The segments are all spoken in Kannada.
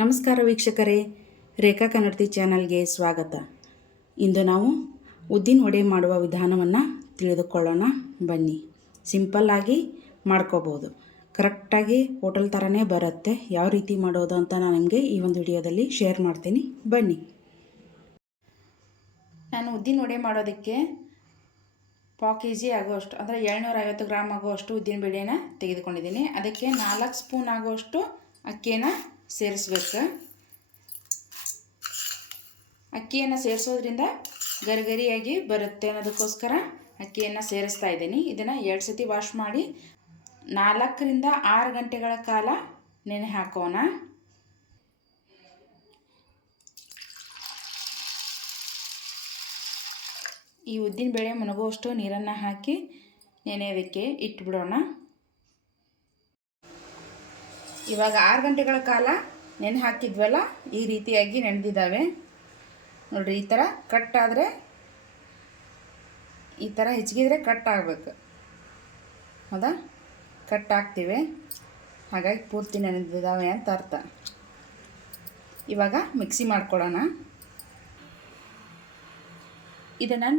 ನಮಸ್ಕಾರ ವೀಕ್ಷಕರೇ, ರೇಖಾ ಕನ್ನಡತಿ ಚಾನಲ್ಗೆ ಸ್ವಾಗತ. ಇಂದು ನಾವು ಉದ್ದಿನ ವಡೆ ಮಾಡುವ ವಿಧಾನವನ್ನು ತಿಳಿದುಕೊಳ್ಳೋಣ ಬನ್ನಿ. ಸಿಂಪಲ್ಲಾಗಿ ಮಾಡ್ಕೋಬೋದು, ಕರೆಕ್ಟಾಗಿ ಹೋಟೆಲ್ ಥರನೇ ಬರುತ್ತೆ. ಯಾವ ರೀತಿ ಮಾಡೋದು ಅಂತ ನಾನು ನಿಮಗೆ ಈ ಒಂದು ವಿಡಿಯೋದಲ್ಲಿ ಶೇರ್ ಮಾಡ್ತೀನಿ, ಬನ್ನಿ. ನಾನು ಉದ್ದಿನ ವಡೆ ಮಾಡೋದಕ್ಕೆ 1/4 kg ಆಗುವಷ್ಟು ಅಂದರೆ 750 ಗ್ರಾಮ್ ಆಗುವಷ್ಟು ಉದ್ದಿನ ಬೇಳೆನ ತೆಗೆದುಕೊಂಡಿದ್ದೀನಿ. ಅದಕ್ಕೆ 4 ಸ್ಪೂನ್ ಆಗುವಷ್ಟು ಅಕ್ಕಿಯನ್ನು ಸೇರಿಸ್ಬೇಕು. ಅಕ್ಕಿಯನ್ನು ಸೇರಿಸೋದ್ರಿಂದ ಗರಿಗರಿಯಾಗಿ ಬರುತ್ತೆ ಅನ್ನೋದಕ್ಕೋಸ್ಕರ ಅಕ್ಕಿಯನ್ನು ಸೇರಿಸ್ತಾ ಇದ್ದೀನಿ. ಇದನ್ನು 2 ಸತಿ ವಾಶ್ ಮಾಡಿ 4 ರಿಂದ 6 ಗಂಟೆಗಳ ಕಾಲ ನೆನೆ ಹಾಕೋಣ. ಈ ಉದ್ದಿನ ಬೇಳೆ ಮುಳುಗುವಷ್ಟು ನೀರನ್ನು ಹಾಕಿ ನೆನೆಯೋದಕ್ಕೆ ಇಟ್ಬಿಡೋಣ. ಇವಾಗ 6 ಗಂಟೆಗಳ ಕಾಲ ನೆನೆ ಹಾಕಿದ್ವಲ್ಲ, ಈ ರೀತಿಯಾಗಿ ನೆನೆದಿದ್ದಾವೆ ನೋಡಿರಿ. ಈ ಥರ ಕಟ್ ಆದರೆ, ಈ ಥರ ಹೆಚ್ಚಿಗಿದ್ರೆ ಕಟ್ ಆಗಬೇಕು, ಹೌದಾ? ಕಟ್ ಆಗ್ತಿವೆ, ಹಾಗಾಗಿ ಪೂರ್ತಿ ನೆನೆದಿದ್ದಾವೆ ಅಂತ ಅರ್ಥ. ಇವಾಗ ಮಿಕ್ಸಿ ಮಾಡ್ಕೊಳ್ಳೋಣ. ಇದನ್ನು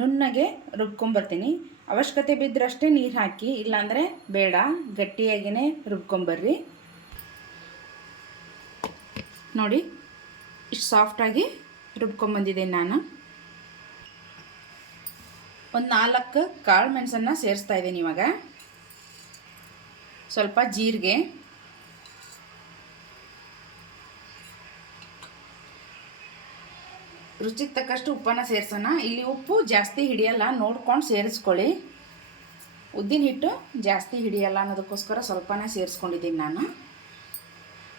ನುಣ್ಣಗೆ ರುಬ್ಕೊಂಬರ್ತೀನಿ. ಅವಶ್ಯಕತೆ ಬಿದ್ದರಷ್ಟೇ ನೀರು ಹಾಕಿ, ಇಲ್ಲಾಂದರೆ ಬೇಡ, ಗಟ್ಟಿಯಾಗಿಯೇ ರುಬ್ಕೊಂಬರ್ರಿ. ನೋಡಿ, ಇಷ್ಟು ಸಾಫ್ಟಾಗಿ ರುಬ್ಕೊಂಬಂದಿದ್ದೇನೆ ನಾನು. ಒಂದು 4 ಕಾಳು ಮೆಣಸನ್ನು ಸೇರಿಸ್ತಾ ಇದ್ದೀನಿ. ಇವಾಗ ಸ್ವಲ್ಪ ಜೀರಿಗೆ, ರುಚಿಗೆ ತಕ್ಕಷ್ಟು ಉಪ್ಪನ್ನು ಸೇರಿಸೋಣ. ಇಲ್ಲಿ ಉಪ್ಪು ಜಾಸ್ತಿ ಹಿಡಿಯಲ್ಲ, ನೋಡ್ಕೊಂಡು ಸೇರಿಸ್ಕೊಳ್ಳಿ. ಉದ್ದಿನ ಹಿಟ್ಟು ಜಾಸ್ತಿ ಹಿಡಿಯಲ್ಲ ಅನ್ನೋದಕ್ಕೋಸ್ಕರ ಸ್ವಲ್ಪನೇ ಸೇರಿಸ್ಕೊಂಡಿದ್ದೀನಿ ನಾನು.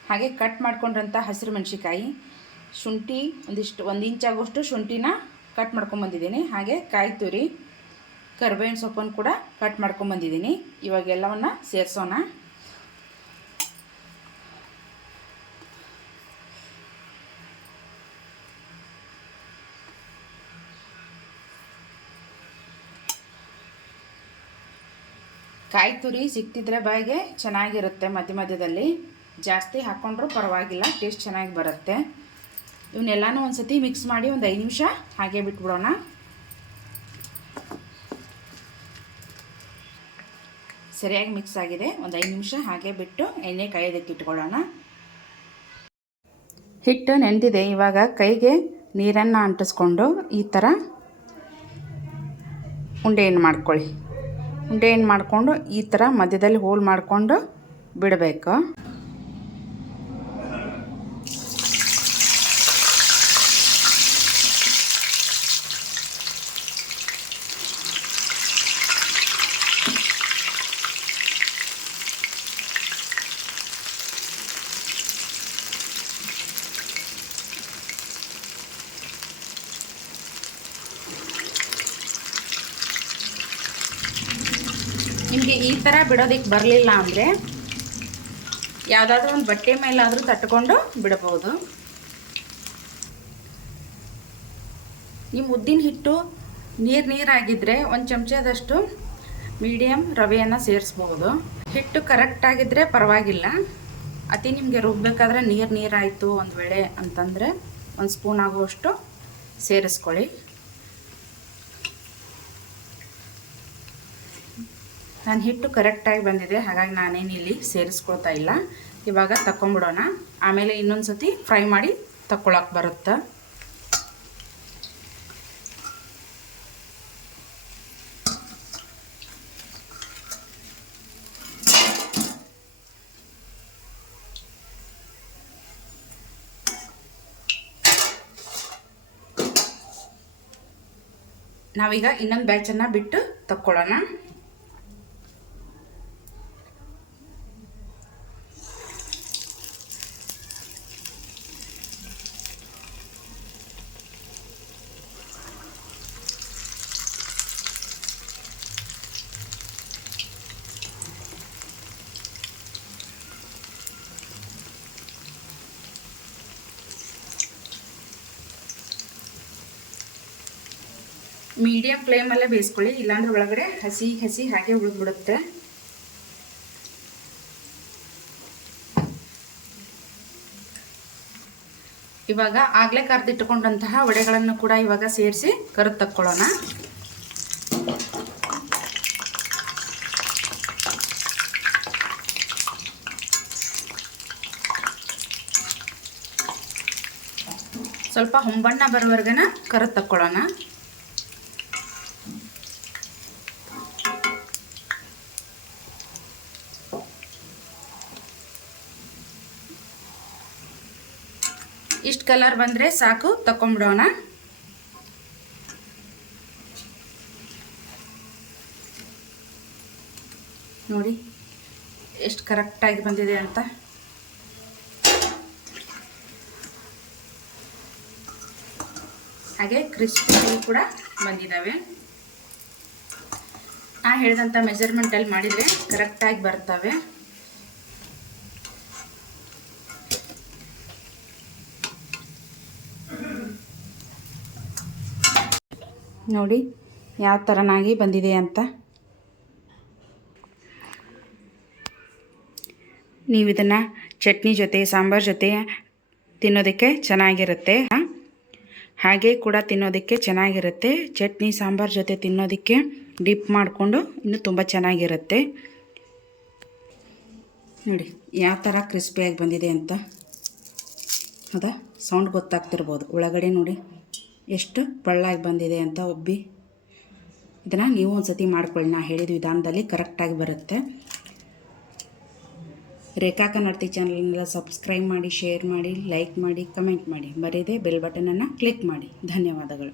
ಹಾಗೆ ಕಟ್ ಮಾಡ್ಕೊಂಡ್ರಂಥ ಹಸಿರು ಮೆಣಸಿಕಾಯಿ, ಶುಂಠಿ ಒಂದಿಷ್ಟು 1 ಇಂಚ್ ಆಗೋಷ್ಟು ಶುಂಠಿನ ಕಟ್ ಮಾಡ್ಕೊಂಬಂದಿದ್ದೀನಿ. ಹಾಗೆ ಕಾಯಿ ತುರಿ, ಕರಿಬೇವಿನ ಸೊಪ್ಪನ್ನು ಕೂಡ ಕಟ್ ಮಾಡ್ಕೊಂಬಂದಿದ್ದೀನಿ. ಇವಾಗ ಎಲ್ಲವನ್ನು ಸೇರಿಸೋಣ. ಕಾಯಿ ತುರಿ ಸಿಕ್ತಿದ್ರೆ ಬಾಯಿಗೆ ಚೆನ್ನಾಗಿರುತ್ತೆ. ಮಧ್ಯದಲ್ಲಿ ಜಾಸ್ತಿ ಹಾಕ್ಕೊಂಡ್ರೂ ಪರವಾಗಿಲ್ಲ, ಟೇಸ್ಟ್ ಚೆನ್ನಾಗಿ ಬರುತ್ತೆ. ಇವನ್ನೆಲ್ಲನೂ ಒಂದು ಸತಿ ಮಿಕ್ಸ್ ಮಾಡಿ ಒಂದು 5 ನಿಮಿಷ ಹಾಗೆ ಬಿಟ್ಬಿಡೋಣ. ಸರಿಯಾಗಿ ಮಿಕ್ಸ್ ಆಗಿದೆ. ಒಂದು 5 ನಿಮಿಷ ಹಾಗೆ ಬಿಟ್ಟು ಎಣ್ಣೆ ಕಾಯೋದಕ್ಕೆ ಇಟ್ಕೊಳ್ಳೋಣ. ಹಿಟ್ಟು ನೆಂದಿದೆ. ಇವಾಗ ಕೈಗೆ ನೀರನ್ನು ಅಂಟಿಸ್ಕೊಂಡು ಈ ಥರ ಉಂಡೆಯನ್ನು ಮಾಡ್ಕೊಳ್ಳಿ. ಉಂಡೆಯನ್ನು ಮಾಡಿಕೊಂಡು ಈ ಥರ ಮಧ್ಯದಲ್ಲಿ ಹೋಲ್ ಮಾಡಿಕೊಂಡು ಬಿಡಬೇಕು. ನಿಮಗೆ ಈ ಥರ ಬಿಡೋದಕ್ಕೆ ಬರಲಿಲ್ಲ ಅಂದರೆ ಯಾವುದಾದ್ರೂ ಒಂದು ಬಟ್ಟೆ ಮೇಲಾದರೂ ತಟ್ಕೊಂಡು ಬಿಡಬಹುದು. ನಿಮ್ಮ ಉದ್ದಿನ ಹಿಟ್ಟು ನೀರಾಗಿದ್ದರೆ 1 ಚಮಚದಷ್ಟು ಮೀಡಿಯಮ್ ರವೆಯನ್ನು ಸೇರಿಸ್ಬೋದು. ಹಿಟ್ಟು ಕರೆಕ್ಟಾಗಿದ್ದರೆ ಪರವಾಗಿಲ್ಲ. ಅತಿ ನಿಮಗೆ ರುಬ್ಬಬೇಕಾದ್ರೆ ನೀರಾಯಿತು ಒಂದು ವೇಳೆ ಅಂತಂದರೆ 1 ಸ್ಪೂನ್ ಆಗುವಷ್ಟು ಸೇರಿಸ್ಕೊಳ್ಳಿ. ನಾನು ಹಿಟ್ಟು ಕರೆಕ್ಟಾಗಿ ಬಂದಿದೆ, ಹಾಗಾಗಿ ನಾನೇನು ಇಲ್ಲಿ ಸೇರಿಸ್ಕೊಳ್ತಾ ಇಲ್ಲ. ಇವಾಗ ತಗೊಂಬಿಡೋಣ. ಆಮೇಲೆ ಇನ್ನೊಂದು ಸತಿ ಫ್ರೈ ಮಾಡಿ ತಗೊಳಕ್ಕೆ ಬರುತ್ತೆ. ನಾವೀಗ ಇನ್ನೊಂದು ಬ್ಯಾಚನ್ನು ಬಿಟ್ಟು ತಗೊಳ್ಳೋಣ. ಮೀಡಿಯಂ ಫ್ಲೇಮಲ್ಲೇ ಬೇಯಿಸ್ಕೊಳ್ಳಿ, ಇಲ್ಲಾಂದ್ರೆ ಒಳಗಡೆ ಹಸಿ ಹಾಗೆ ಉಳಿದ್ಬಿಡುತ್ತೆ. ಇವಾಗ ಆಗಲೇ ಕರೆದಿಟ್ಟುಕೊಂಡಂತಹ ವಡೆಗಳನ್ನು ಕೂಡ ಇವಾಗ ಸೇರಿಸಿ ಕರೆದು ತಕ್ಕೊಳ್ಳೋಣ. ಸ್ವಲ್ಪ ಹೊಂಬಣ್ಣ ಬರೋವರೆಗನ ಕರೆದು ತಕ್ಕೊಳ್ಳೋಣ. ಇಷ್ಟು ಕಲರ್ ಬಂದರೆ ಸಾಕು, ತಗೊಂಬಿಡೋಣ. ನೋಡಿ ಎಷ್ಟು ಕರೆಕ್ಟಾಗಿ ಬಂದಿದೆ ಅಂತ. ಹಾಗೆ ಕ್ರಿಸ್ಪಿ ಕೂಡ ಬಂದಿದ್ದಾವೆ. ಹೇಳಿದಂಥ ಮೆಜರ್ಮೆಂಟಲ್ಲಿ ಮಾಡಿದರೆ ಕರೆಕ್ಟಾಗಿ ಬರ್ತವೆ. ನೋಡಿ ಯಾವ ಥರನಾಗಿ ಬಂದಿದೆ ಅಂತ. ನೀವು ಇದನ್ನು ಚಟ್ನಿ ಜೊತೆ, ಸಾಂಬಾರು ಜೊತೆ ತಿನ್ನೋದಕ್ಕೆ ಚೆನ್ನಾಗಿರುತ್ತೆ. ಹಾಗೆ ಕೂಡ ತಿನ್ನೋದಕ್ಕೆ ಚೆನ್ನಾಗಿರುತ್ತೆ. ಚಟ್ನಿ ಸಾಂಬಾರು ಜೊತೆ ತಿನ್ನೋದಕ್ಕೆ ಡಿಪ್ ಮಾಡಿಕೊಂಡು ಇನ್ನೂ ತುಂಬ ಚೆನ್ನಾಗಿರುತ್ತೆ. ನೋಡಿ ಯಾವ ಥರ ಕ್ರಿಸ್ಪಿಯಾಗಿ ಬಂದಿದೆ ಅಂತ. ಹೌದಾ, ಸೌಂಡ್ ಗೊತ್ತಾಗ್ತಿರ್ಬೋದು. ಒಳಗಡೆ ನೋಡಿ ಎಷ್ಟು ಪಳ್ಳಾಗಿ ಬಂದಿದೆ ಅಂತ ಉಬ್ಬಿ. ಇದನ್ನು ನೀವು ಒಂದು ಸತಿ ಮಾಡ್ಕೊಳ್ಳಿ. ನಾ ಹೇಳಿದ ವಿಧಾನದಲ್ಲಿ ಕರೆಕ್ಟಾಗಿ ಬರುತ್ತೆ. ರೇಖಾ ಕನ್ನಡತಿ ಚಾನಲ್ನೆಲ್ಲ ಸಬ್ಸ್ಕ್ರೈಬ್ ಮಾಡಿ, ಶೇರ್ ಮಾಡಿ, ಲೈಕ್ ಮಾಡಿ, ಕಮೆಂಟ್ ಮಾಡಿ. ಮರೆಯದೆ ಬೆಲ್ ಬಟನನ್ನು ಕ್ಲಿಕ್ ಮಾಡಿ. ಧನ್ಯವಾದಗಳು.